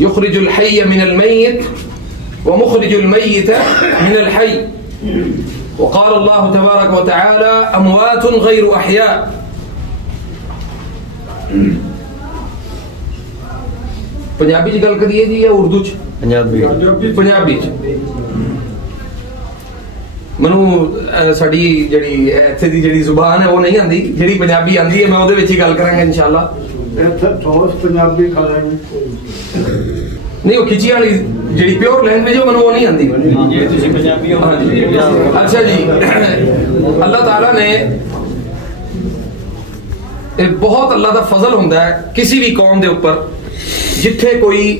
یخرج الحی من المیت ومخرج المیت من الحی وقال اللہ تبارک و تعالی اموات غیر احیاء. پنجابی چ گل کریے جی یا اردو چ؟ پنجابی چ. منو ساڈی جڑی ایتھے دی جڑی زبان ہے وہ نہیں آندی، جڑی پنجابی آندی ہے میں اودے وچ ہی گل کراں گا انشاءاللہ. پنجابی نہیں وہ کھچی والی جڑی پیور لینگویج ہے منو وہ نہیں آندی. اچھا جی، اللہ تعالیٰ نے بہت اللہ دا فضل ہوندا ہے کسی بھی قوم دے اوپر جتھے کوئی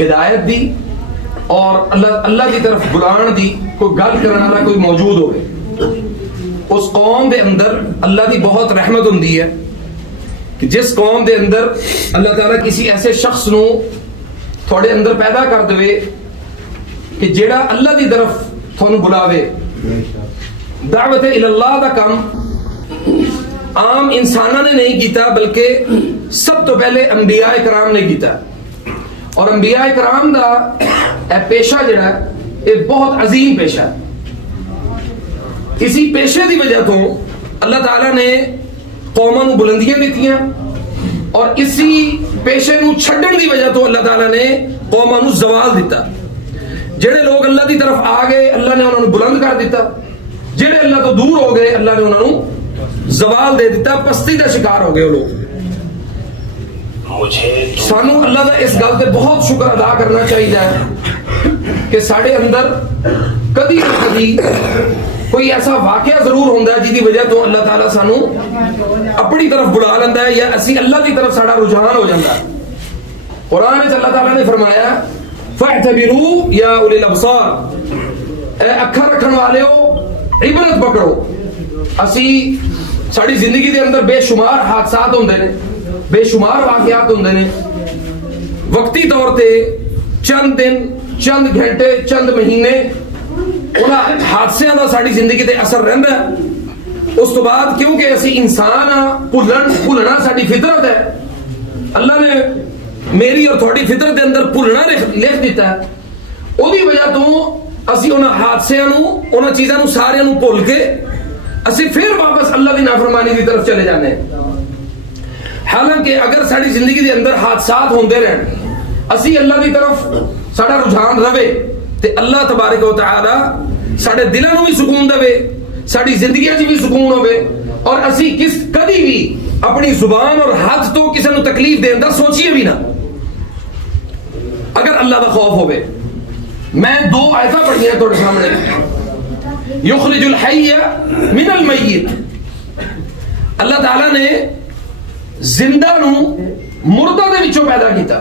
ہدایت دی اور اللہ کی طرف بلان دی کوئی گل کرنے والا کوئی موجود ہوئے، اس قوم دے اندر اللہ دی بہت رحمت ہوندی ہے کہ جس قوم دے اندر اللہ تعالیٰ کسی ایسے شخص نو تھوڑے اندر پیدا کر دے کہ جیڑا اللہ دی طرف تھانو بلاوے. دعوت اللہ دا کام عام انسانہ نے نہیں کیتا بلکہ سب تو پہلے انبیاء کرام نے کیتا. اور انبیاء کرام دا اے پیشہ جڑا ہے یہ بہت عظیم پیشہ ہے. اسی پیشے دی وجہ تو اللہ تعالیٰ نے قوموں نو بلندیاں دیتیاں اور اسی پیشے نو چھڈن دی وجہ تو اللہ تعالیٰ نے قوموں نو زوال دیتا. جڑے لوگ اللہ دی طرف آ گئے اللہ نے انہوں نے بلند کر دیتا، جڑے اللہ تو دور ہو گئے اللہ نے انہوں نے زوال دے دیتا، پستی دا شکار ہو گئے وہ لوگ. سانو اللہ دا اس گل تے بہت شکر ادا کرنا چاہیے کہ ساڑے اندر کدی نہ کدی کوئی ایسا واقعہ ضرور ہوندا ہے جی دی وجہ تو اللہ تعالیٰ سانو اپنی طرف بلا لیندا ہے یا اسی اللہ دی طرف ساڑا رجحان ہو جاتا ہے. قرآن میں اللہ تعالیٰ نے فرمایا فاعتبروا یا اولی الابصار، اے اکھر رکھن والے ہو عبرت پکڑو. اسی ساڑی زندگی دے اندر بے شمار حادثات ہوندے نے، بے شمار واقعات ہوندے نے، وقتی طور تے چند دن چند گھنٹے چند مہینے انہاں حادثیاں دا ساڑی زندگی تے اثر رہندا ہے. اس تو بعد کیونکہ اسی انسان بھولنا ساڑی فطرت ہے، اللہ نے میری اور تھوڑی فطرت دے اندر بھولنا لکھ دیتا ہے. او دی وجہ تو اسی انہاں حادثیاں نو انہاں چیزاں نو سارے نو بھول کے اسی پھر واپس اللہ دی نافرمانی دی طرف چلے جانے. حالانکہ اگر ساڑی زندگی دے اندر حادثات ہوندے رہن اسی اللہ دی طرف ساڑا رجحان رہے تے اللہ تبارک و تعالی ساڑے دلوں نو بھی سکون دے، ساڑی زندگیاں چ بھی سکون ہوے اور اسی کدی بھی اپنی زبان اور ہاتھ تو کسی نو تکلیف دین دا سوچیے بھی نہ اگر اللہ دا خوف ہوے. میں دو آیتاں پڑھیاں تہاڈے سامنے. یخرج الحی من المیت، اللہ تعالیٰ نے زندہ نو مردہ دے وچوں پیدا کیتا،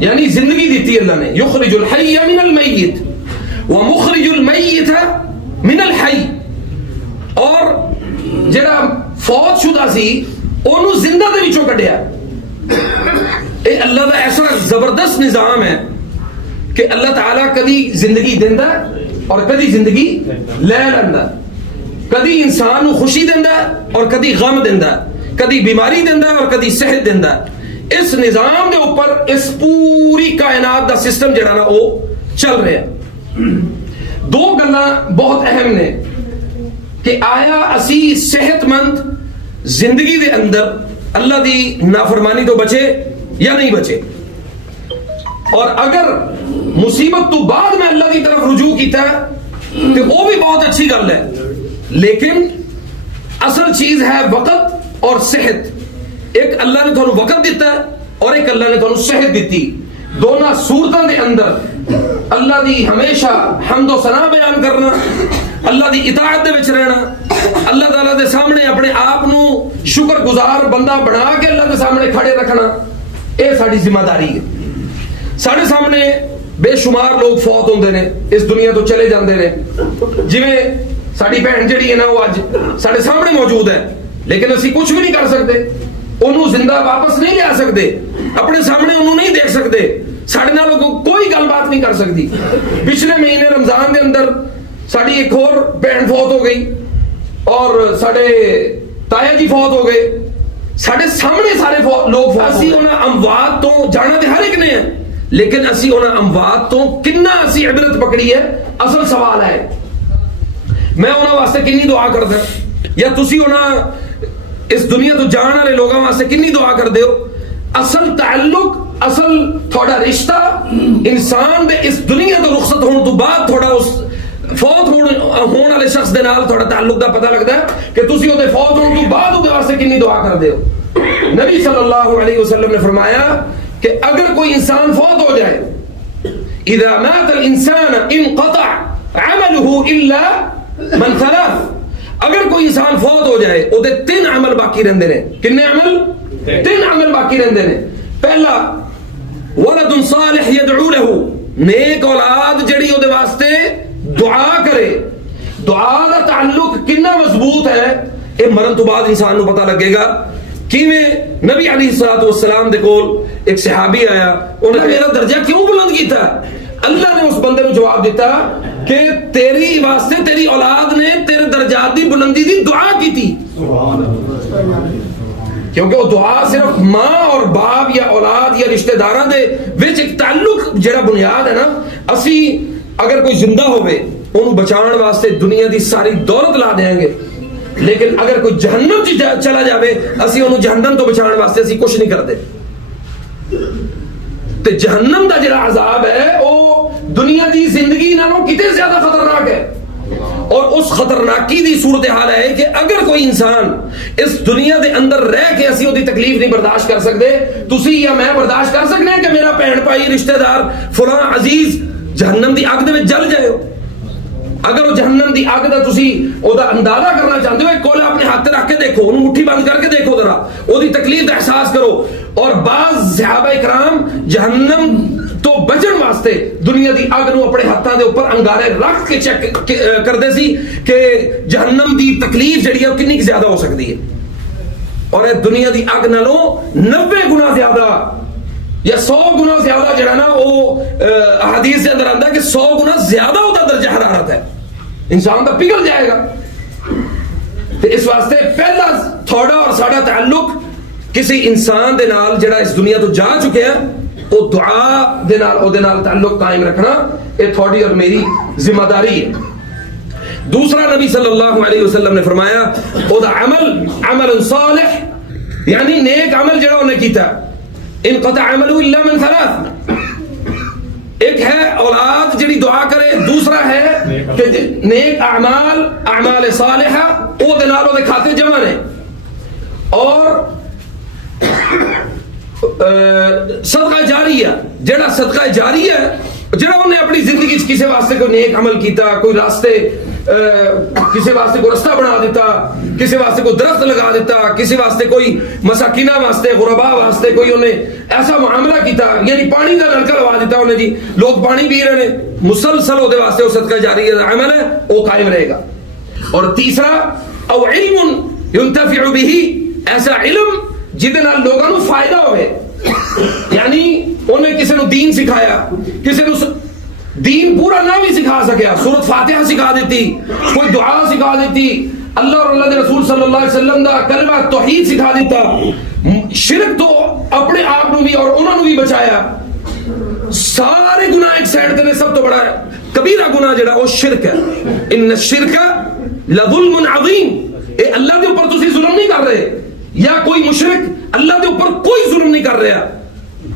یعنی زندگی دیتی اللہ نے. یخرج الحی من المیت ومخرج المیت من الحی، اور جڑا فوت شدہ سی اونوں زندہ دے وچوں کڈیا. اے اللہ دا ایسا زبردست نظام ہے کہ اللہ تعالیٰ کدی زندگی دیندا اور کدی زندگی لے لیندا، کدی انسان نو خوشی دیندا اور کدی غم دیندا، کدی بیماری دیندا اور کدی صحت دیندا. اس نظام دے اوپر اس پوری کائنات دا سسٹم جڑا نا وہ چل رہا ہے. دو گلاں بہت اہم نے کہ آیا اسی صحت مند زندگی دے اندر اللہ دی نافرمانی تو بچے یا نہیں بچے. اور اگر مصیبت تو بعد میں اللہ کی طرف رجوع کیتا ہے تو وہ بھی بہت اچھی گل ہے، لیکن اصل چیز ہے وقت اور صحت. ایک اللہ نے تھانوں وقت دیتا ہے اور ایک اللہ نے تھانوں صحت دیتی. دونوں صورتوں دے اندر اللہ دی ہمیشہ حمد و ثنا بیان کرنا، اللہ دی اطاعت دے وچ رہنا، اللہ تعالیٰ دے سامنے اپنے آپ نو شکر گزار بندہ بنا کے اللہ دے سامنے کھڑے رکھنا، اے ساری ذمہ داری ہے. ساڑھے سامنے بے شمار لوگ فوت ہوندے نے، اس دنیا تو چلے جاندے نے. جویں ساڑی بہن جڑی ہے نا وہ اج ساڑھے سامنے موجود ہے لیکن اسی کچھ بھی نہیں کر سکتے، انہوں زندہ واپس نہیں لے آ سکتے، اپنے سامنے انہوں نہیں دیکھ سکتے، ساڑھے نال کوئی گل بات نہیں کر سکتی. پچھلے مہینے رمضان دے اندر ساڑی ایک اور بہن فوت ہو گئی اور ساڑے تایا جی فوت ہو گئے. ساڑھے سامنے سارے لوگ اسی انہاں اموات تو جانا دے ہر ایک نے ہیں، لیکن اسی انہاں اموات تو کنہ اسی عبرت پکڑی ہے، اصل سوال ہے میں انہاں واسطے کنی دعا کر دیں، یا تسی انہاں اس دنیا تو جان والے لوگوں واسطے کنی دعا کر دیو؟ اصل تعلق، اصل تھوڑا رشتہ انسان دے اس دنیا تو رخصت ہونے تو بعد تھوڑا اس فوت ہونے والے شخص دے نال تھوڑا تعلق دا پتہ لگتا ہے کہ تسی وہ فوت ہونے تو بعد وہ واسطے کنی دعا کر دیو۔ نبی صلی اللہ علیہ وسلم نے فرمایا کہ اگر کوئی انسان فوت ہو جائے، اذا مات الانسان انقطع عمله الا من ثلاث، اگر کوئی انسان فوت ہو جائے وہ 3 عمل باقی رہندے نے۔ کنے عمل؟ 3 عمل باقی رہندے نے۔ پہلا ولد صالح يدعو له، نیک اولاد جڑی او دے واسطے دعا کرے۔ دعا دا تعلق کنا مضبوط ہے اے مرن تو بعد انسان نو پتہ لگے گا۔ کیویں نبی علیہ الصلوۃ والسلام دے کول ایک صحابی آیا، انہوں نے میرا درجہ کیوں بلند کیتا؟ اللہ نے اس بندے کو جواب دیتا کہ تیری واسطے تیری اولاد نے تیرے درجات دی بلندی دی دعا کی تھی، کیونکہ وہ دعا صرف ماں اور باپ یا اولاد یا رشتہ داراں دے وچ ایک تعلق جڑا بنیاد ہے نا، اسی اگر کوئی زندہ ہوئے انہوں بچان واسطے دنیا دی ساری دولت لا دیں گے، لیکن اگر کوئی جہنم چلا جاوے اسی انہوں جہنم تو بچان واسطے اسی کچھ نہیں کرتے۔ تے جہنم دا جڑا عذاب ہے وہ دنیا دی زندگی نالوں کتے زیادہ خطرناک ہے، اور اس خطرناکی دی صورتحال ہے کہ اگر کوئی انسان اس دنیا دے اندر رہ کے اسی دی تکلیف نہیں برداشت کر سکتے، تسی یا میں برداشت کر سکتے ہیں کہ میرا بہن بھائی رشتہ دار فلاں عزیز جہنم دی اگ دے وچ جل جائے ہو؟ اگر وہ جہنم دی اگ دا تسی او دا اندازہ کرنا چاہتے ہو، ایک کولا اپنے ہاتھ رکھ کے دیکھو، انہوں مٹھی بند کر کے دیکھو ذرا، او دی تکلیف دا احساس کرو۔ اور بعض صحابہ کرام جہنم تو بچن واسطے دنیا دی اگ نو اپنے ہاتھاں دے اوپر انگارے رکھ کے چیک کردے سی کہ جہنم دی تکلیف جڑی ہے کنی زیادہ ہو سکتی ہے، اور دنیا دی اگ نالوں 90 گنا زیادہ یا 100 گنا زیادہ جڑا نا وہ حدیث سے اندر آتا ہے کہ 100 گنا زیادہ ہوتا درجہ حرارت ہے، انسان تو پگھل جائے گا۔ تو اس واسطے پہلا تھوڑا اور ساڑا تعلق کسی انسان دے نال جڑا اس دنیا تو جا چکے ہیں وہ دعا دے نال او دے نال تعلق قائم رکھنا یہ تھوڑی اور میری ذمہ داری ہے۔ دوسرا نبی صلی اللہ علیہ وسلم نے فرمایا او دا عمل صالح، یعنی نیک عمل جڑا انہیں کیتا، انقطع عملو الا من ثلاث، ایک ہے اولاد جڑی دعا کرے، دوسرا ہے کہ نیک اعمال صالحہ او دے نال او دے کھاتے جمع نے، اور صدقہ جاریہ جڑا صدقہ جاریہ جڑا انہیں اپنی زندگی کسی واسطے کوئی نیک عمل کیتا، کوئی راستے کسی واسطے کوئی رستہ بنا دیتا، کسی واسطے کوئی درخت لگا دیتا، کسی واسطے کوئی مساکینہ واسطے غربا واسطے کوئی انہیں ایسا معاملہ کیتا، یعنی پانی کا نلکا لگا دیتا انہیں، جی لوگ پانی پی رہے ہیں، مسلسل وہ واسطے وہ صدقہ جاریہ عمل ہے وہ قائم رہے گا۔ اور تیسرا او علم ينتفع به، ایسا علم جہدے نال لوگاں نو فائدہ ہوئے، یعنی انہیں کسی نو دین سکھایا، کسی نو دین پورا نہ بھی سکھا سکیا، سورۃ فاتحہ سکھا دیتی، کوئی دعا سکھا دیتی، اللہ اور اللہ دے رسول صلی اللہ علیہ وسلم دا کلمہ توحید سکھا دیتا، شرک تو اپنے آپ نو بھی اور انہوں نے بھی بچایا، سارے گناہ ایک سائڈ تے سب تو بڑا کبیرہ گناہ جڑا وہ شرک ہے۔ ان الشرک لظلم عظیم، اے اللہ دے اوپر تسی ظلم نہیں کر رہے، یا کوئی مشرک اللہ دے اوپر کوئی ظلم نہیں کر رہا،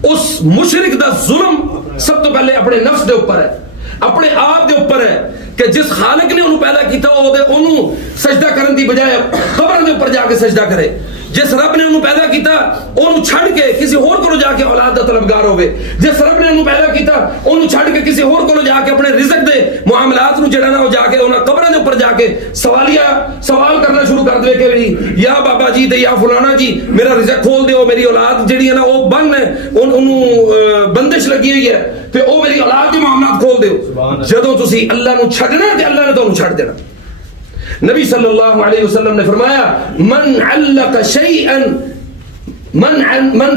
اس مشرک دا ظلم سب تو پہلے اپنے نفس دے اوپر ہے، اپنے آپ دے اوپر ہے، کہ جس خالق نے انہوں پیدا کیتا انہوں سجدہ کرن دی بجائے قبر دے اوپر جا کے سجدہ کرے، جس رب نے انہوں پیدا کیتا انہوں چھڑ کے کسی اور کو جا کے اولاد دا طلبگار ہوئے، جس رب نے انہوں پیدا کیتا انہوں چھڑ کے کسی اور کو جا کے اپنے رزق دے معاملات نو جڑا نا جا کے انہوں قبر دے اوپر جا کے سوال کرنا شروع کر دے کہ یا بابا جی تے یا فلانا جی میرا رزق کھول دیو، میری اولاد جڑی ہے نا وہ بند ہے، انہوں بندش لگی ہوئی ہے تے او میری اولاد کے معاملات کھول دیو۔ جدوں تسی اللہ نو چھڑنا تے اللہ نے تانوں چھڑ دینا۔ نبی صلی اللہ علیہ وسلم نے فرمایا من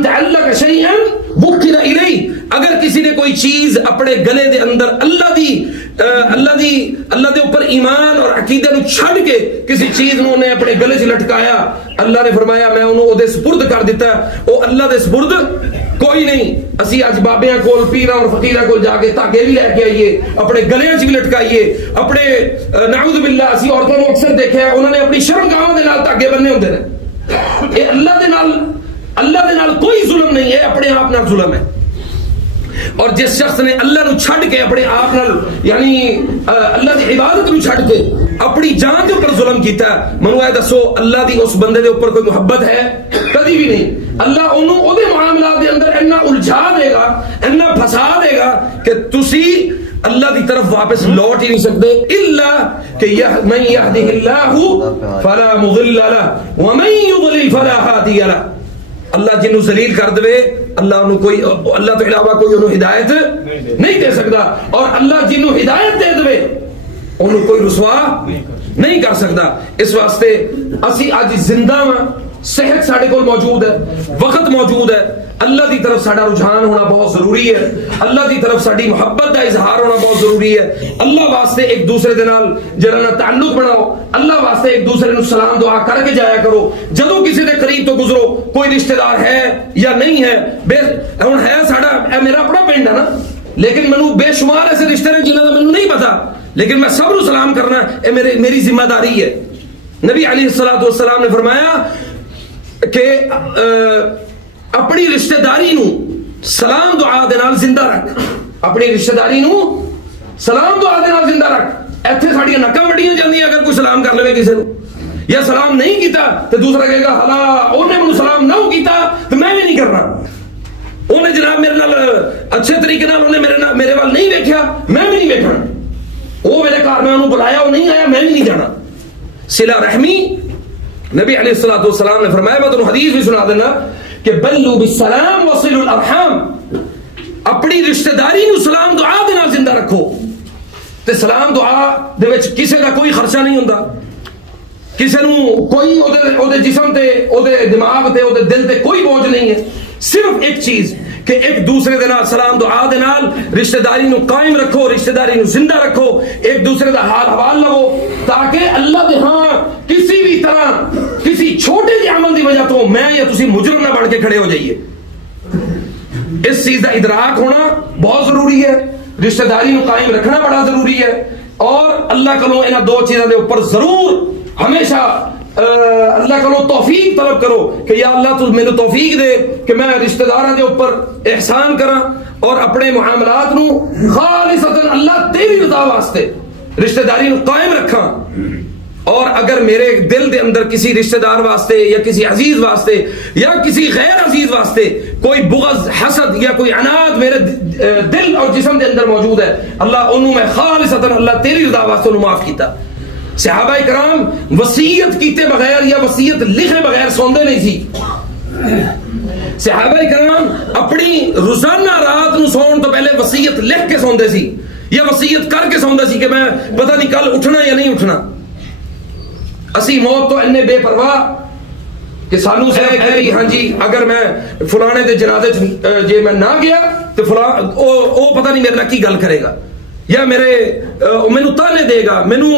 تعلق شیئا وکل الیہ، اگر کسی نے کوئی چیز اپنے گلے دے اندر اللہ دی اللہ دے اوپر ایمان اور عقیدے نو چھڑ کے کسی چیز نو نے اپنے گلے چ لٹکایا، اللہ نے فرمایا میں انہوں او دے سپرد کر دیتا ہے، او اللہ دے سپرد کوئی نہیں۔ اسی اج بابیاں کول پیراں اور فقیراں کول جا کے دھاگے بھی لے کے آئیے، اپنے گلیاں چ بھی لٹکائیے، اپنے نعوذ باللہ اسی عورتوں نے اکثر دیکھا ہے انہوں نے اپنی شرمگاہاں دے نال دھاگے بننے ہوندے نے۔ اے اللہ دے نال کوئی ظلم نہیں ہے، اپنے آپ نال ظلم ہے۔ اور جس شخص نے اللہ نو چھڑ کے اپنے آپ نال یعنی اللہ دی عبادت نو چھڑ کے اپنی جان کے اوپر ظلم کیتا ہے، منو اے دسو اللہ دی اس بندے دے اوپر کوئی محبت ہے؟ کبھی بھی نہیں۔ اللہ انہوں او دے معاملات دے اندر اتنا الجھا دے گا، اتنا پھنسا دے گا کہ تسی اللہ دی طرف واپس لوٹ ہی نہیں سکتے۔ الا کہ من یہدہ اللہ فلا مضل لہ ومن یضلل فلا ہادی لہ۔ اللہ جنو ذلیل کر دے اللہ تو علاوہ کوئی انہوں ہدایت نہیں دے سکتا، اور اللہ جنو ہدایت دے دے انہوں کوئی رسوا نہیں کر سکتا۔ اس واسطے اسی آج زندہ ہاں، صحت ساڑھے کو موجود ہے، وقت موجود ہے، اللہ دی طرف ساڑھا رجحان ہونا بہت ضروری ہے، اللہ دی طرف ساڑھی محبت دا اظہار ہونا بہت ضروری ہے۔ اللہ واسطے ایک دوسرے دے نال جڑا تعلق بناؤ، اللہ واسطے ایک دوسرے نو سلام دعا کر کے جایا کرو۔ جدوں کسی دے قریب تو گزرو، کوئی رشتہ دار ہے یا نہیں ہے، ہن ہے ساڑھا میرا اپنا پنڈ ہے نا، لیکن منو بے شمار ایسے رشتے ہیں جنہاں دا منو نہیں پتا، لیکن میں سب نو سلام کرنا اے میری ذمہ داری ہے۔ نبی علیہ الصلوۃ والسلام نے فرمایا کہ اپنی رشتہ داری نو سلام دعا دے نال زندہ رکھ، اپنی رشتہ داری نو سلام دعا دے نال زندہ رکھ۔ ایتھے ساڈیاں نکاں وڈیاں جاندیاں اگر کوئی سلام کر لے کسی نو یا سلام نہیں کیتا تو دوسرا کہے گا ہلا اونے مینوں سلام نہ کیتا تو میں بھی نہیں کرنا، اونے جناب میرے نال اچھے طریقے نال اونے میرے وال نہیں ویکھیا میں بھی نہیں ویکھنا، وہ میرے گھر میں انہوں بلایا وہ نہیں آیا میں بھی نہیں جانا۔ صلہ رحمی نبی علیہ الصلوۃ والسلام نے فرمایا، میں تمہیں حدیث بھی سنا دینا کہ بلو بالسلام وصلوا الارحام، اپنی رشتہ داری نو سلام دعا دے نال زندہ رکھو۔ تے سلام دعا دے وچ کسے دا کوئی خرچہ نہیں ہوندا، کسے نو کوئی او دے جسم تے او دے دماغ تے او دے دل تے کوئی بوجھ نہیں ہے، صرف ایک چیز کہ ایک دوسرے دے نال سلام دعا دے نال رشتہ داری نو قائم رکھو، رشتہ داری نو زندہ رکھو، ایک دوسرے دا حال حوال لو، تاکہ اللہ دے ہاں کسی بھی طرح کسی چھوٹے جے عمل دی وجہ تو میں یا تسی مجرم نہ بن کے کھڑے ہو جائیے۔ اس چیز دا ادراک ہونا بہت ضروری ہے، رشتہ داری نو قائم رکھنا بڑا ضروری ہے، اور اللہ کلو انہاں دو چیزاں دے اوپر ضرور ہمیشہ اللہ کرو توفیق طلب کرو کہ یا اللہ تو میرے توفیق دے کہ میں رشتہ داراں دے اوپر احسان کراں اور اپنے معاملات نو خالصتاً اللہ تیری رضا واسطے رشتہ داری نو قائم رکھاں۔ اور اگر میرے دل دے اندر کسی رشتہ دار واسطے یا کسی عزیز واسطے یا کسی غیر عزیز واسطے کوئی بغض حسد یا کوئی عناد میرے دل اور جسم دے اندر موجود ہے، اللہ انہوں میں خالصتاً اللہ تیری رضا واسطے انہوں معاف کیتا۔ صحابہ کرام وصیت کیتے بغیر یا وصیت لکھے بغیر سوندے نہیں سی۔ صحابہ کرام اپنی روزانہ رات نو سون تو پہلے وصیت لکھ کے سوندے سی یا وصیت کر کے سوندے سی کہ میں پتہ نہیں کل اٹھنا یا نہیں اٹھنا۔ اسی موت تو اننے بے پرواہ کہ سانو سے ہے ہاں جی اگر میں فلانے دے جنازے جے میں نہ گیا تو فلان او پتہ نہیں میرے نال کی گل کرے گا یا میرے مینوں تانے دے گا، مینوں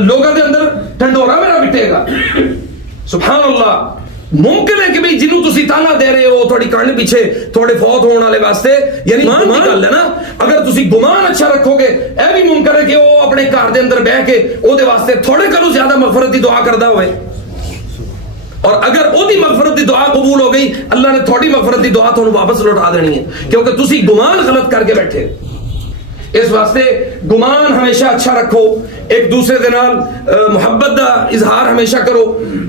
لوگوں دے اندر ٹھنڈورا میرا بٹے گا۔ سبحان اللہ، ممکن ہے کہ بھئی جنوں تسی تانا دے رہے ہو تھوڑی کان پیچھے تھوڑے فوت ہونے والے واسطے، یعنی گمان گل ہے نا، اگر تسی گمان اچھا رکھو گے اے بھی ممکن ہے کہ وہ اپنے گھر دے اندر بیٹھ کے او دے واسطے تھوڑے کلو زیادہ مغفرت دی دعا کردا ہوئے، اور اگر او دی مغفرت دی دعا قبول ہو گئی اللہ نے تھوڑی مغفرت دی دعا تھانوں واپس لوٹا دینی ہے، کیونکہ تسی گمان غلط کر کے بیٹھے۔ اس واسطے گمان ہمیشہ اچھا رکھو، ایک دوسرے دے نال محبت دا اظہار ہمیشہ کرو،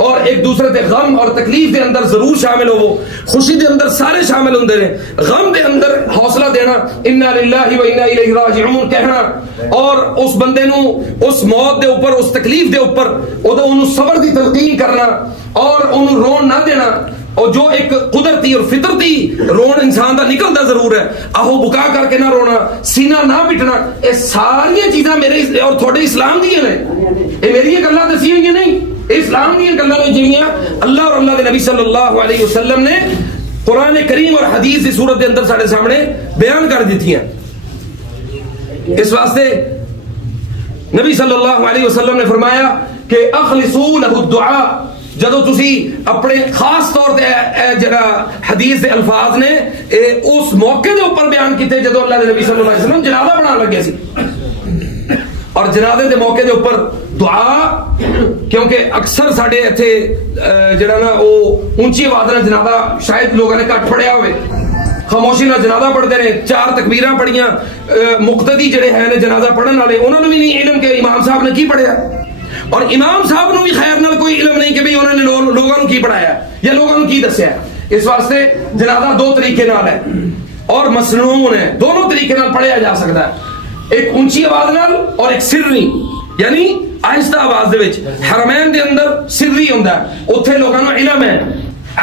اور ایک دوسرے دے غم اور تکلیف دے اندر ضرور شامل ہوو۔ خوشی دے اندر سارے شامل ہوندے نے، غم دے اندر حوصلہ دینا انا للہ و انا الیہ راجعون کہنا، اور اس بندے نو اس موت دے اوپر اس تکلیف دے اوپر انہوں صبر دی تلقین کرنا اور انہوں رون نہ دینا، اور جو ایک قدرتی اور فطرتی رون انسان دا نکلدا ضرور ہے، آہو بکا کر کے نہ رونا، سینہ نہ پٹنا، اے ساری چیزاں میرے اور تھوڑے اسلام دی ہیں، اے میری گلاں دسی ہوئی نہیں، اے اسلام دی گلاں نے جیڑیاں اللہ اور اللہ دے نبی صلی اللہ علیہ وسلم نے قرآن کریم اور حدیث دی صورت دے اندر سارے سامنے بیان کر دیتی ہیں۔ اس واسطے نبی صلی اللہ علیہ وسلم نے فرمایا کہ اخلصوا له الدعاء. جدو تسی اپنے خاص طور تے جڑا حدیث دے الفاظ نے اس موقع دے اوپر بیان کیتے جدو اللہ دے نبی صلی اللہ علیہ وسلم جنازہ بنا لگے سی, اور جنازے دے موقع دے اوپر دعا, کیونکہ اکثر ساڈے ایتھے جڑا نا او اونچی آواز نال جنازہ شاید لوگوں نے کٹ پڑھیا ہوئے, خاموشی نال جنازہ پڑھتے ہیں, 4 تکبیراں پڑھیاں, مقتدی جڑے ہیں جنازہ پڑھن والے انہوں نے بھی نہیں علم کہ امام صاحب نے کی پڑھیا, اور امام صاحب نو بھی خیر نال کوئی علم نہیں کہ بھئی انہوں نے لوگوں کو کی پڑھایا یا لوگوں کو کی دسیا. اس واسطے جنازہ 2 طریقے نال ہے اور مسنون ہے, دونوں طریقے نال پڑھیا جا سکتا ہے, ایک اونچی آواز نال اور ایک سری, یعنی آہستہ آواز دے وچ. حرمین دے اندر سری ہوندا ہے, اوتھے لوگاں نو علم ہے,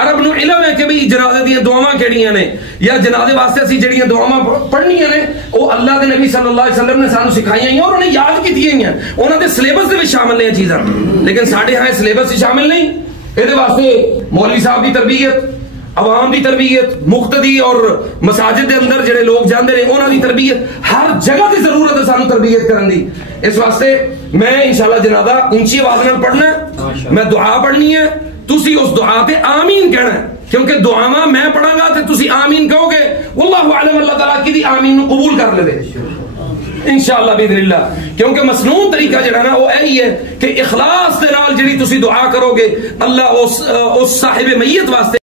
عرب نو علم ہے کہ بھئی جنازے دیاں دعاواں کیڑیاں نے یا جنازے واسطے اسی جڑیاں دعاواں پڑھنیاں نے او اللہ دے نبی صلی اللہ علیہ وسلم نے سانو سکھائیاں ہیں اور انہوں نے یاد کیتیاں ہیں, انہاں دے سلیبس دے وچ شامل ہیں چیزاں, لیکن ساڈے ہاں سلیبس وچ شامل نہیں. اے واسطے مولوی صاحب دی تربیت, عوام دی تربیت, مقتدی اور مساجد دے اندر جڑے لوگ جاندے نے انہاں دی تربیت, ہر جگہ دی ضرورت ہے سانو تربیت کرن دی. اس واسطے میں انشاءاللہ جنازہ اونچی آواز نال پڑھنا ہے, میں دعا پڑھنی ہے, تسی اس دعا تے آمین کہنا ہے, کیونکہ دعاواں میں پڑھاں گا تے تسی آمین کہو گے, واللہ اعلم اللہ تعالیٰ کی دی آمین نو قبول کر لے انشاءاللہ باذن اللہ. کیونکہ مسنون طریقہ جڑا نا وہ یہی ہے کہ اخلاص دے نال جڑی تسی دعا کرو گے اللہ اس صاحب میت واسطے